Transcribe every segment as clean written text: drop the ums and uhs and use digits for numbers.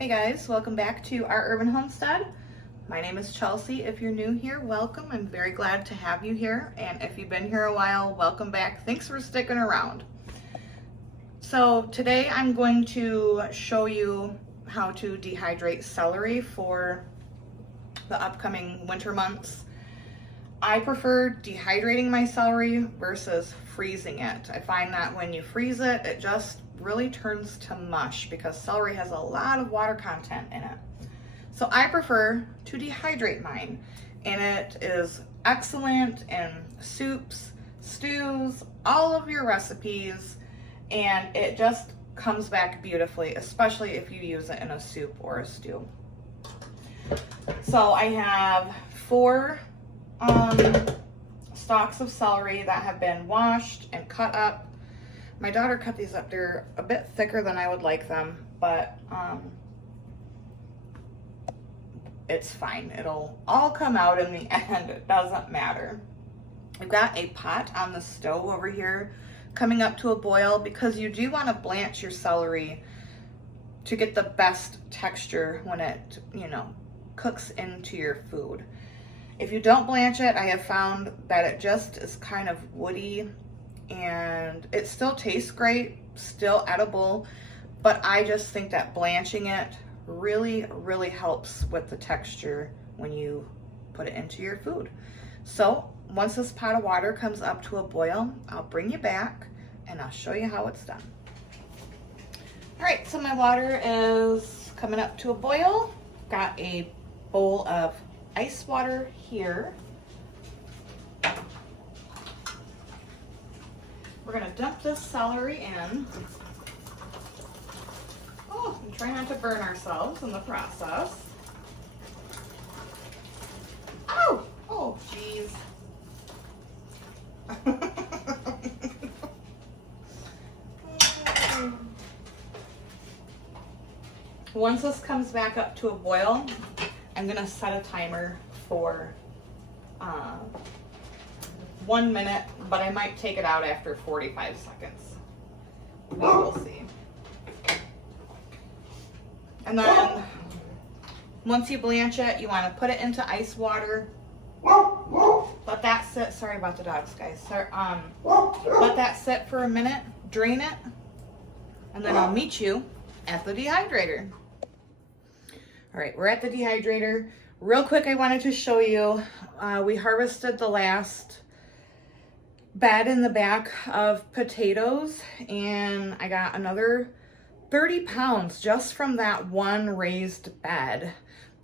Hey guys, welcome back to our urban homestead. My name is Chelsea. If you're new here, welcome. I'm very glad to have you here. And if you've been here a while, welcome back. Thanks for sticking around. So today I'm going to show you how to dehydrate celery for the upcoming winter months. I prefer dehydrating my celery versus freezing it. I find that when you freeze it, it just really turns to mush because celery has a lot of water content in it. So I prefer to dehydrate mine, and it is excellent in soups, stews, all of your recipes, and it just comes back beautifully, especially if you use it in a soup or a stew. So I have 4 stalks of celery that have been washed and cut up. My daughter cut these up. They're a bit thicker than I would like them, but it's fine. It'll all come out in the end. It doesn't matter. I've got a pot on the stove over here coming up to a boil because you do want to blanch your celery to get the best texture when it, cooks into your food. If you don't blanch it, I have found that it just is kind of woody and it still tastes great, still edible, but I just think that blanching it really, really helps with the texture when you put it into your food. So once this pot of water comes up to a boil, I'll bring you back and I'll show you how it's done. All right, so my water is coming up to a boil. Got a bowl of ice water here. We're gonna dump this celery in. Oh, and try not to burn ourselves in the process. Oh, oh, geez. Once this comes back up to a boil, I'm gonna set a timer for 1 minute, but I might take it out after 45 seconds. We'll see. And then once you blanch it, you want to put it into ice water. Let that sit. Sorry about the dogs, guys. Let that sit for a minute, drain it, and then I'll meet you at the dehydrator. All right, we're at the dehydrator. Real quick, I wanted to show you, we harvested the last bed in the back of potatoes, and I got another 30 pounds just from that one raised bed.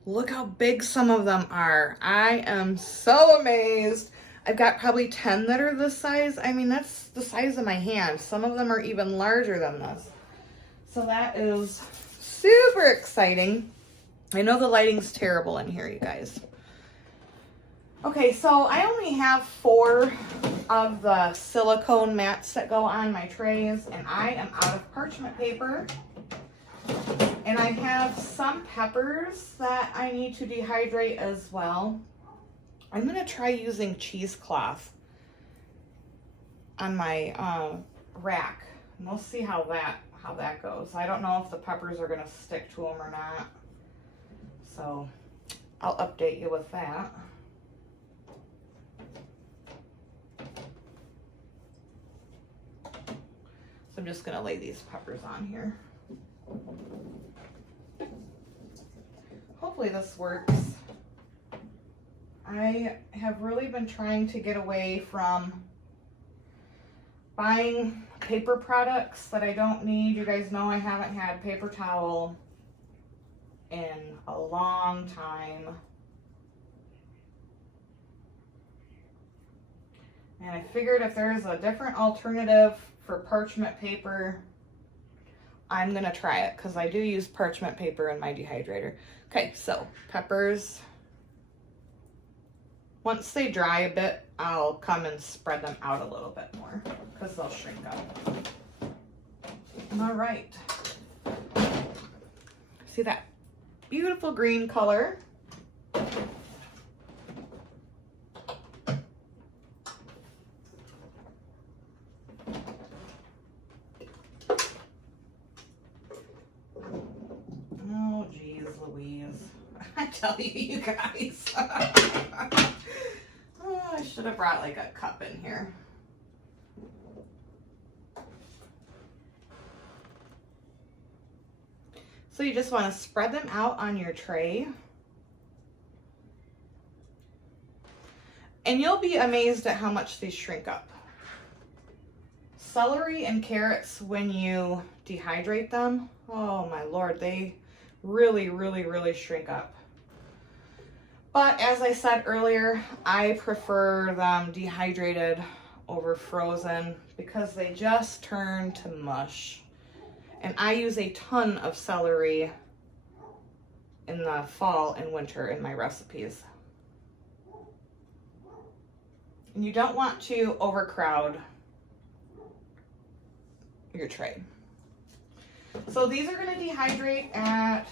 Look how big some of them are. I am so amazed. I've got probably 10 that are this size. I mean, that's the size of my hand. Some of them are even larger than this. So that is super exciting. I know the lighting's terrible in here, you guys. Okay, so I only have 4 of the silicone mats that go on my trays, and I am out of parchment paper. And I have some peppers that I need to dehydrate as well. I'm gonna try using cheesecloth on my rack. And we'll see how that goes. I don't know if the peppers are gonna stick to them or not. So I'll update you with that. So I'm just gonna lay these peppers on here. Hopefully this works. I have really been trying to get away from buying paper products that I don't need. You guys know I haven't had paper towel in a long time. And I figured if there's a different alternative for parchment paper, I'm gonna try it because I do use parchment paper in my dehydrator. Okay, so peppers. Once they dry a bit, I'll come and spread them out a little bit more because they'll shrink up. All right. See that beautiful green color? tell you, you guys. Oh, I should have brought like a cup in here. So you just want to spread them out on your tray. And you'll be amazed at how much these shrink up. Celery and carrots, when you dehydrate them, oh my Lord, they really, really, really shrink up. But as I said earlier, I prefer them dehydrated over frozen because they just turn to mush. And I use a ton of celery in the fall and winter in my recipes. And you don't want to overcrowd your tray. So these are going to dehydrate at,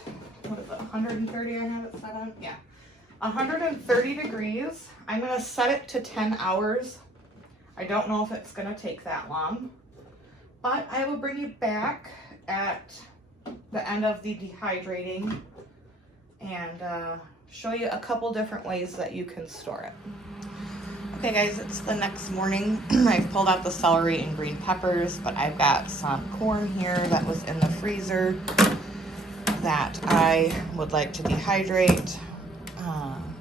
what is it, 130 I have it set on? Yeah, 130 degrees. I'm going to set it to 10 hours. I don't know if it's going to take that long, but I will bring you back at the end of the dehydrating and show you a couple different ways that you can store it. Okay guys, it's the next morning. I've pulled out the celery and green peppers, but I've got some corn here that was in the freezer that I would like to dehydrate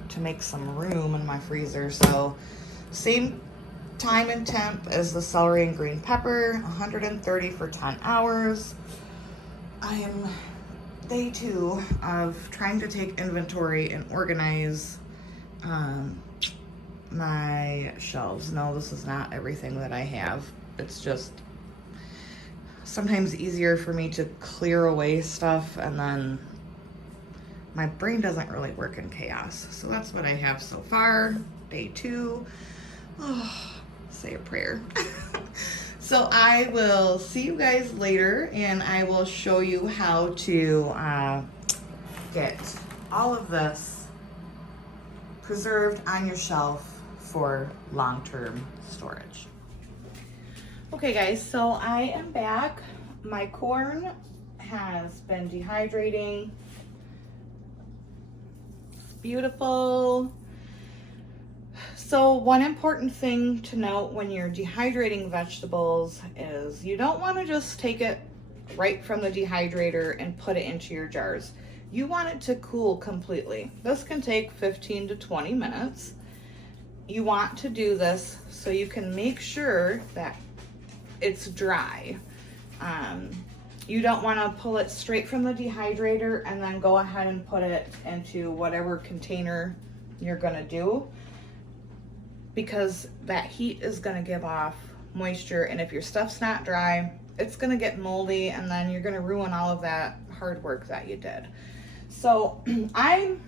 to make some room in my freezer. So same time and temp as the celery and green pepper, 130 for 10 hours. I am day 2 of trying to take inventory and organize my shelves. No, this is not everything that I have. It's just sometimes easier for me to clear away stuff, and then my brain doesn't really work in chaos. So that's what I have so far. Day 2. Oh, say a prayer. So I will see you guys later, and I will show you how to get all of this preserved on your shelf for long-term storage. Okay guys, so I am back. My corn has been dehydrating. It's beautiful. So one important thing to note when you're dehydrating vegetables is you don't want to just take it right from the dehydrator and put it into your jars. You want it to cool completely. This can take 15 to 20 minutes. You want to do this so you can make sure that it's dry. You don't want to pull it straight from the dehydrator and then go ahead and put it into whatever container you're going to do, because that heat is going to give off moisture, and if your stuff's not dry, it's going to get moldy, and then you're going to ruin all of that hard work that you did. So I'm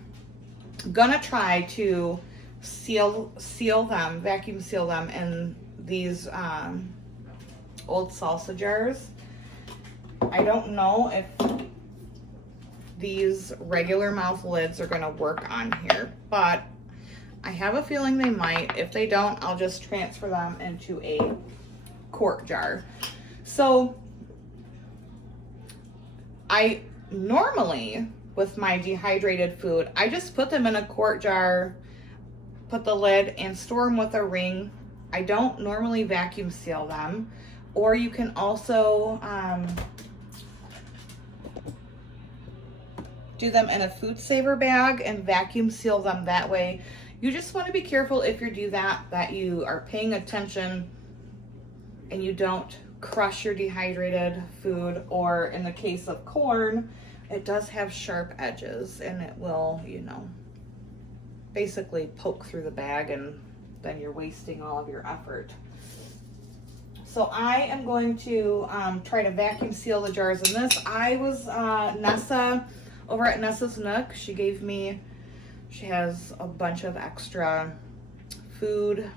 going to try to seal them, vacuum seal them in these old salsa jars. I don't know if these regular mouth lids are going to work on here, but I have a feeling they might. If they don't, I'll just transfer them into a quart jar. So I normally, with my dehydrated food, I just put them in a quart jar, put the lid, and store them with a ring. I don't normally vacuum seal them. Or you can also do them in a food saver bag and vacuum seal them that way. You just want to be careful if you do that you are paying attention and you don't crush your dehydrated food, or in the case of corn, it does have sharp edges and it will, you know, basically poke through the bag, and then you're wasting all of your effort. So I am going to try to vacuum seal the jars in this. I was Nessa over at Nessa's Nook. She has a bunch of extra food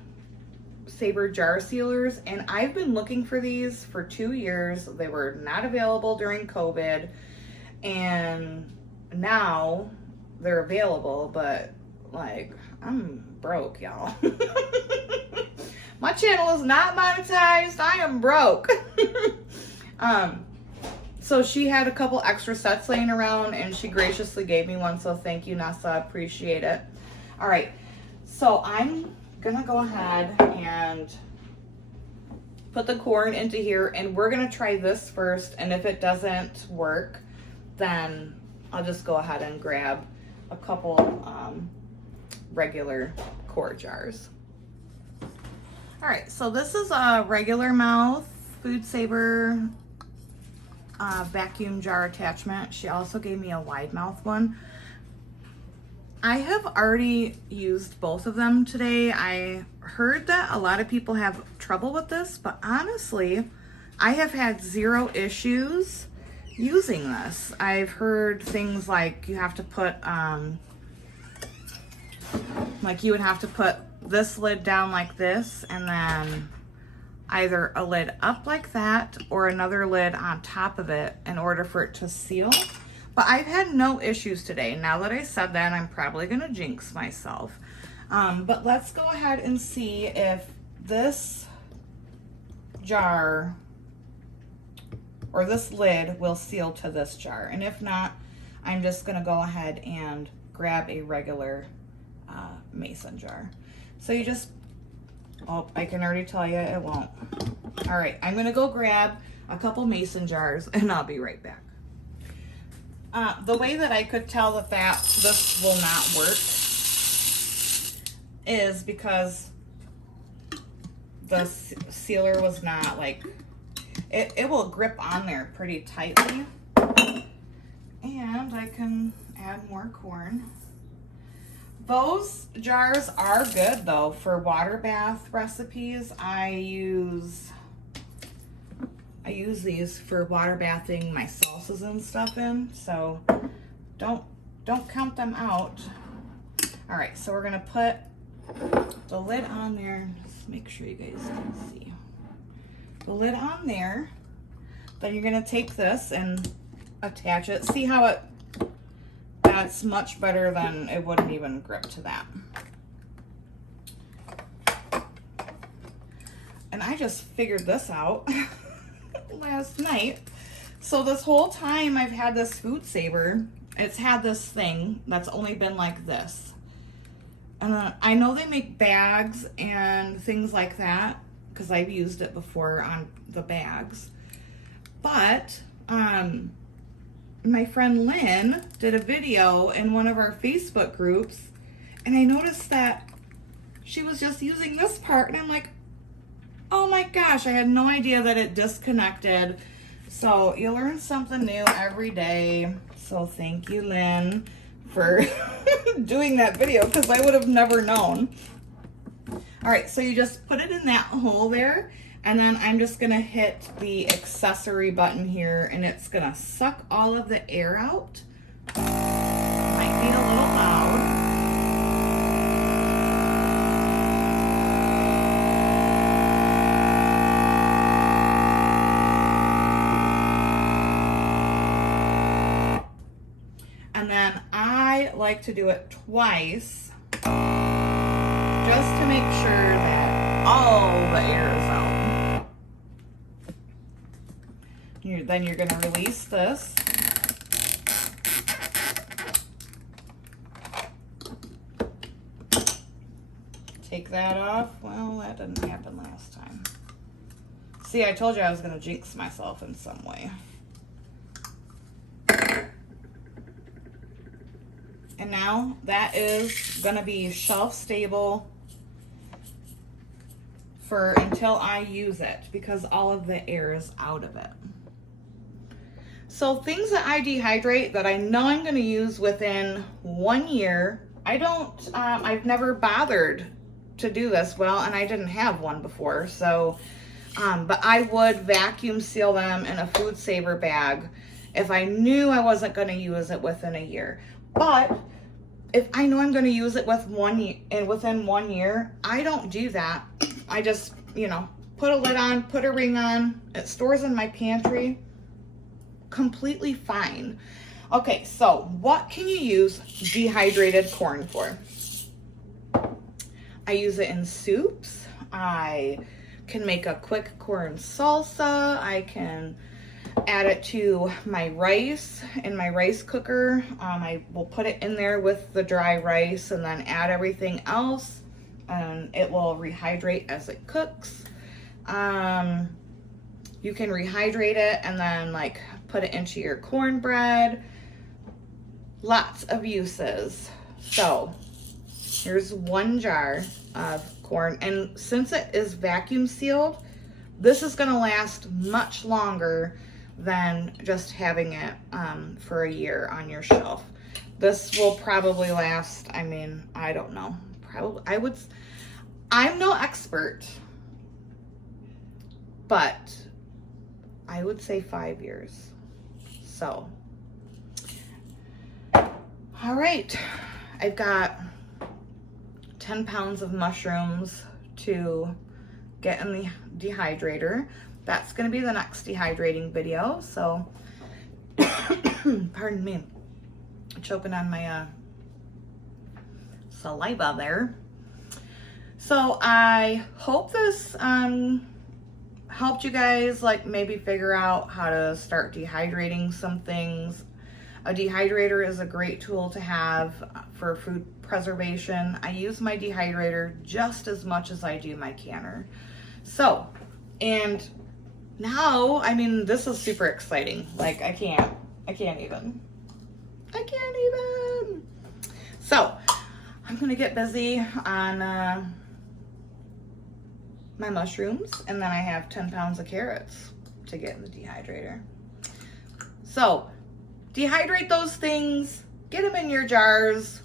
saver jar sealers, and I've been looking for these for 2 years. They were not available during COVID, and now they're available, but like, I'm broke, y'all. My channel is not monetized. I am broke. So she had a couple extra sets laying around and she graciously gave me one. So thank you, Nessa. Appreciate it. All right. So I'm going to go ahead and put the corn into here, and we're going to try this first. And if it doesn't work, then I'll just go ahead and grab a couple regular quart jars. All right, so this is a regular mouth Food Saver vacuum jar attachment. She also gave me a wide mouth one. I have already used both of them today. I heard that a lot of people have trouble with this, but honestly, I have had zero issues using this. I've heard things like you have to put, like you would have to put this lid down like this, and then either a lid up like that or another lid on top of it in order for it to seal. But I've had no issues today. Now that I said that, I'm probably gonna jinx myself. But let's go ahead and see if this jar or this lid will seal to this jar. And if not, I'm just gonna go ahead and grab a regular mason jar. So you just, oh, I can already tell you it won't. All right, I'm gonna go grab a couple mason jars and I'll be right back. The way that I could tell that this will not work is because the sealer was not like, it will grip on there pretty tightly. And I can add more corn. Those jars are good though for water bath recipes. I use these for water bathing my salsas and stuff in, so don't count them out. All right, so we're gonna put the lid on there. Just make sure you guys can see the lid on there. Then you're gonna take this and attach it. See how that's much better than it wouldn't even grip to that. And I just figured this out last night. So this whole time I've had this Food Saver, it's had this thing that's only been like this. And I know they make bags and things like that because I've used it before on the bags. But my friend Lynn did a video in one of our Facebook groups, and I noticed that she was just using this part, and I'm like, oh my gosh, I had no idea that it disconnected. So you learn something new every day. So thank you, Lynn, for doing that video, because I would have never known. All right, so you just put it in that hole there, and then I'm just gonna hit the accessory button here, and it's gonna suck all of the air out. Might be a little loud. And then I like to do it twice, just to make sure that all the air is out. Then you're going to release this. Take that off. Well, that didn't happen last time. See, I told you I was going to jinx myself in some way. And now that is going to be shelf stable for until I use it, because all of the air is out of it. So things that I dehydrate that I know I'm going to use within 1 year, I've never bothered to do this well, and I didn't have one before. So, but I would vacuum seal them in a Food Saver bag if I knew I wasn't going to use it within a year. But if I know I'm going to use it within 1 year, I don't do that. I just, put a lid on, put a ring on. It stores in my pantry. Completely fine. Okay, so what can you use dehydrated corn for? I use it in soups. I can make a quick corn salsa. I can add it to my rice in my rice cooker. I will put it in there with the dry rice and then add everything else, and it will rehydrate as it cooks. You can rehydrate it and then like put it into your cornbread. Lots of uses. So here's 1 jar of corn, and since it is vacuum sealed, this is going to last much longer than just having it for a year on your shelf. This will probably last, I mean, I don't know, probably, I'm no expert, but I would say 5 years. So, all right, I've got 10 pounds of mushrooms to get in the dehydrator. That's going to be the next dehydrating video. So, pardon me, choking on my saliva there. So I hope this helped you guys like maybe figure out how to start dehydrating some things. A dehydrator is a great tool to have for food preservation. I use my dehydrator just as much as I do my canner. So, and now, I mean, this is super exciting. Like, I can't even. So, I'm gonna get busy on my mushrooms, and then I have 10 pounds of carrots to get in the dehydrator. So, dehydrate those things, get them in your jars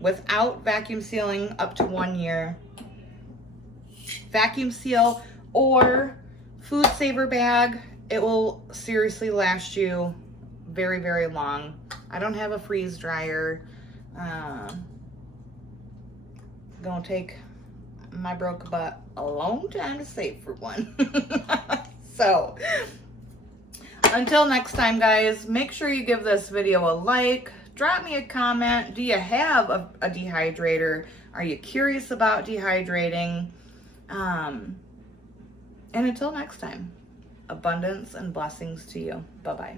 without vacuum sealing up to 1 year. Vacuum seal or food saver bag. It will seriously last you very, very long. I don't have a freeze dryer. Gonna take my broke butt a long time to save for one. So until next time, guys, make sure you give this video a like, drop me a comment. Do you have a dehydrator? Are you curious about dehydrating? And until next time, abundance and blessings to you. Bye-bye.